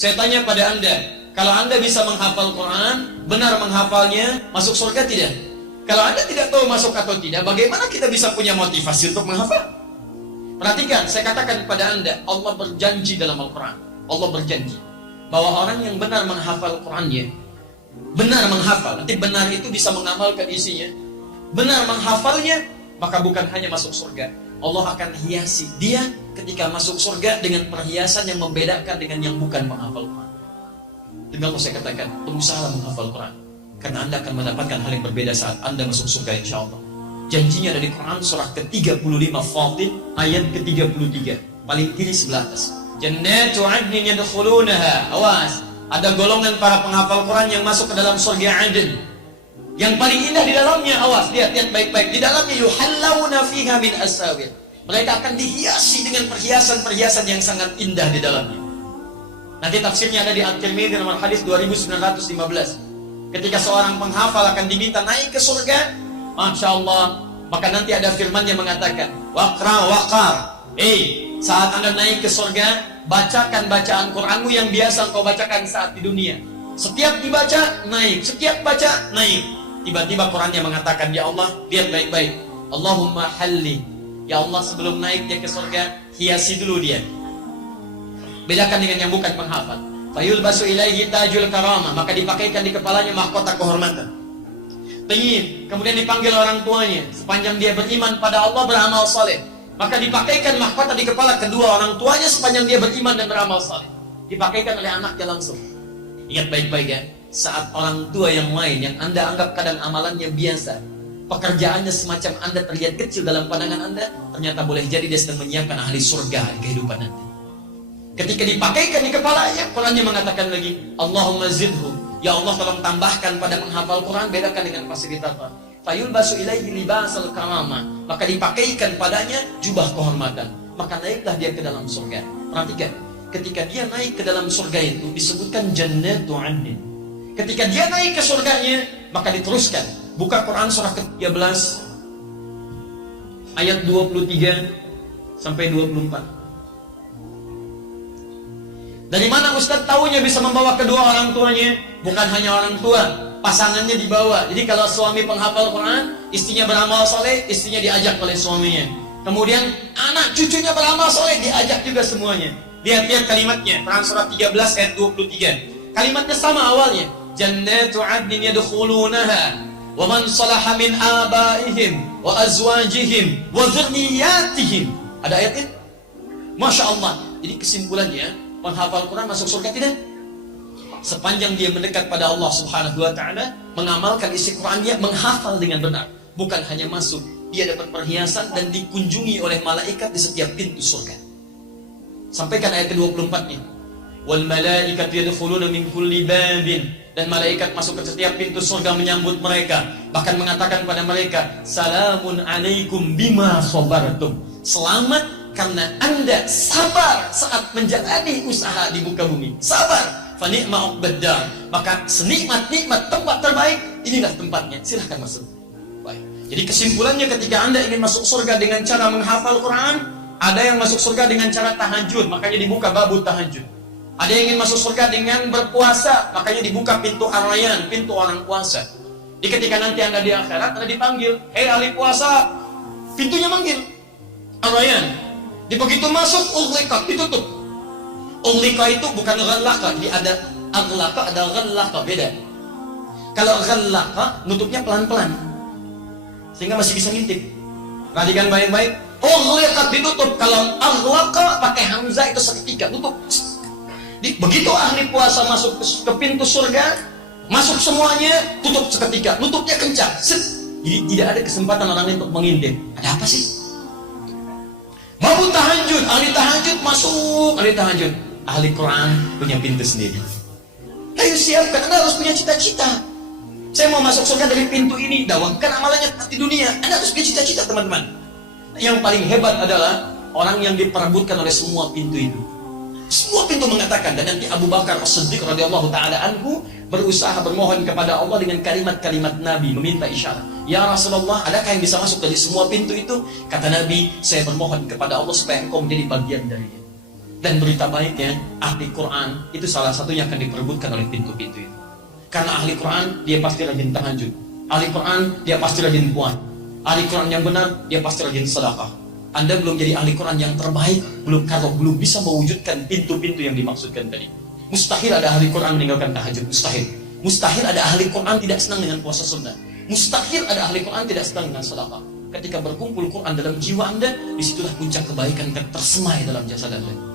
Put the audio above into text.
Saya tanya pada Anda, kalau Anda bisa menghafal Quran, benar menghafalnya, masuk surga tidak? Kalau Anda tidak tahu masuk atau tidak, bagaimana kita bisa punya motivasi untuk menghafal? Perhatikan, saya katakan kepada Anda, Allah berjanji dalam Al-Quran. Allah berjanji bahwa orang yang benar menghafal Qurannya, benar menghafal, nanti benar itu bisa mengamalkan isinya, benar menghafalnya, maka bukan hanya masuk surga, Allah akan hiasi dia ketika masuk surga dengan perhiasan yang membedakan dengan yang bukan menghafal Quran. Demi Allah saya katakan, berusaha menghafal Quran, karena Anda akan mendapatkan hal yang berbeda saat Anda masuk surga insya Allah. Janjinya dari Quran surah ke-35 Fatir ayat ke-33, paling kiri sebelah atas. Jannatu adnin yadkhulunaha. Awas, ada golongan para penghafal Quran yang masuk ke dalam surga Aden. Yang paling indah di dalamnya, awas, lihat baik-baik. Di dalamnya yuhallawna fiha min asawir. Mereka akan dihiasi dengan perhiasan-perhiasan yang sangat indah di dalamnya. Nanti tafsirnya ada di At-Tirmidzi nomor hadis 2915. Ketika seorang penghafal akan diminta naik ke surga, Masya Allah, maka nanti ada firman yang mengatakan, waqra waqar. Saat Anda naik ke surga, bacakan bacaan Quranmu yang biasa engkau bacakan saat di dunia. Setiap dibaca, naik. Setiap baca, naik. Tiba-tiba Qurannya mengatakan, ya Allah, lihat baik-baik. Allahumma halli. Ya Allah, sebelum naik dia ke surga, hiasi dulu dia. Bedakan dengan yang bukan penghafal. Fayulbasu ilaihi tajul karamah. Maka dipakaikan di kepalanya mahkota kehormatan. Kemudian dipanggil orang tuanya. Sepanjang dia beriman pada Allah, beramal saleh, maka dipakaikan mahkota di kepala kedua orang tuanya sepanjang dia beriman dan beramal saleh. Dipakaikan oleh anaknya langsung. Ingat baik-baik ya, saat orang tua yang lain yang Anda anggap kadang amalannya biasa, pekerjaannya semacam Anda terlihat kecil dalam pandangan Anda, ternyata boleh jadi dia sedang menyiapkan ahli surga di kehidupan nanti. Ketika dipakaikan di kepalanya, Qurannya mengatakan lagi, Allahumma zidhu. Ya Allah, tolong tambahkan pada menghafal Quran, bedakan dengan fasilitator. Fayulbasu ilaihi libasal karamah. Maka dipakaikan padanya jubah kehormatan. Maka naiklah dia ke dalam surga. Perhatikan, ketika dia naik ke dalam surga itu disebutkan jannatu adnin. Ketika dia naik ke surganya, maka diteruskan. Buka Quran surah ke-13 ayat 23 sampai 24. Dari mana Ustaz tahunya bisa membawa kedua orang tuanya? Bukan hanya orang tua, pasangannya dibawa. Jadi kalau suami penghafal Quran, istrinya beramal soleh, istrinya diajak oleh suaminya. Kemudian anak cucunya beramal soleh, diajak juga semuanya. Lihat kalimatnya, Quran surah 13 ayat 23. Kalimatnya sama awalnya. Jannatu adnin yadkhulunaha wa man salaha min abaihim wa azwajihim wa dzurriyyatihim. Ada ayatnya? Masya Allah. Jadi kesimpulannya, penghafal Quran masuk surga tidak? Sepanjang dia mendekat pada Allah Subhanahu wa ta'ala, mengamalkan isi Qurannya, menghafal dengan benar. Bukan hanya masuk, dia dapat perhiasan dan dikunjungi oleh malaikat di setiap pintu surga. Sampaikan ayat ke-24-nya. Wal malaikatu yadkhuluna min kulli babin. Dan malaikat masuk ke setiap pintu surga menyambut mereka. Bahkan mengatakan pada mereka, Salamun alaikum bima sabartum. Selamat karena Anda sabar saat menjalani usaha di muka bumi. Sabar. Fani'ma uqbaddar. Maka senikmat-nikmat tempat terbaik, inilah tempatnya. Silahkan masuk. Baik. Jadi kesimpulannya, ketika Anda ingin masuk surga dengan cara menghafal Quran, ada yang masuk surga dengan cara tahajud, makanya dibuka babu tahajud. Ada yang ingin masuk surga dengan berpuasa, makanya dibuka pintu ar-rayyan, pintu orang puasa. Jadi ketika nanti Anda di akhirat, Anda dipanggil, hei ahli puasa, pintunya manggil ar-rayyan. Di begitu masuk, ughliqat, ditutup. Ughliqa itu bukan ghallaqa, jadi ada aghlaqa, ada ghallaqa, beda. Kalau ghallaqa, nutupnya pelan-pelan, sehingga masih bisa ngintip. Perhatikan baik-baik. Ughliqat, ditutup. Kalau aghlaqa pakai hamzah itu seketika, tutup. Jadi, begitu ahli puasa masuk ke pintu surga, masuk semuanya, tutup seketika, nutupnya kencang. Jadi tidak ada kesempatan orang untuk mengintip. Ada apa sih? Babu tahajud, ahli tahajud masuk, ahli tahajud. Ahli Quran punya pintu sendiri. Ayo siapkan, Anda harus punya cita-cita. Saya mau masuk surga dari pintu ini, dawamkan amalannya di dunia. Anda harus punya cita-cita, teman-teman. Yang paling hebat adalah orang yang diperebutkan oleh semua pintu itu. Semua pintu mengatakan, dan nanti Abu Bakar As-Siddiq radhiyallahu taala anhu berusaha bermohon kepada Allah dengan kalimat-kalimat Nabi, meminta isyarat. Ya Rasulullah, adakah yang bisa masuk dari semua pintu itu? Kata Nabi, saya bermohon kepada Allah supaya engkau menjadi bagian darinya. Dan berita baiknya, ahli Quran itu salah satunya akan diperebutkan oleh pintu-pintu itu. Karena ahli Quran, dia pasti rajin tahajud. Ahli Quran, dia pasti rajin puasa. Ahli Quran yang benar, dia pasti rajin sedekah. Anda belum jadi ahli Quran yang terbaik, kalau belum bisa mewujudkan pintu-pintu yang dimaksudkan tadi. Mustahil ada ahli Quran meninggalkan tahajud, mustahil. Mustahil ada ahli Quran tidak senang dengan puasa sunnah. Mustahil ada ahli Quran tidak senang dengan sedekah. Ketika berkumpul Quran dalam jiwa Anda, disitulah puncak kebaikan tersemai dalam jasad Anda.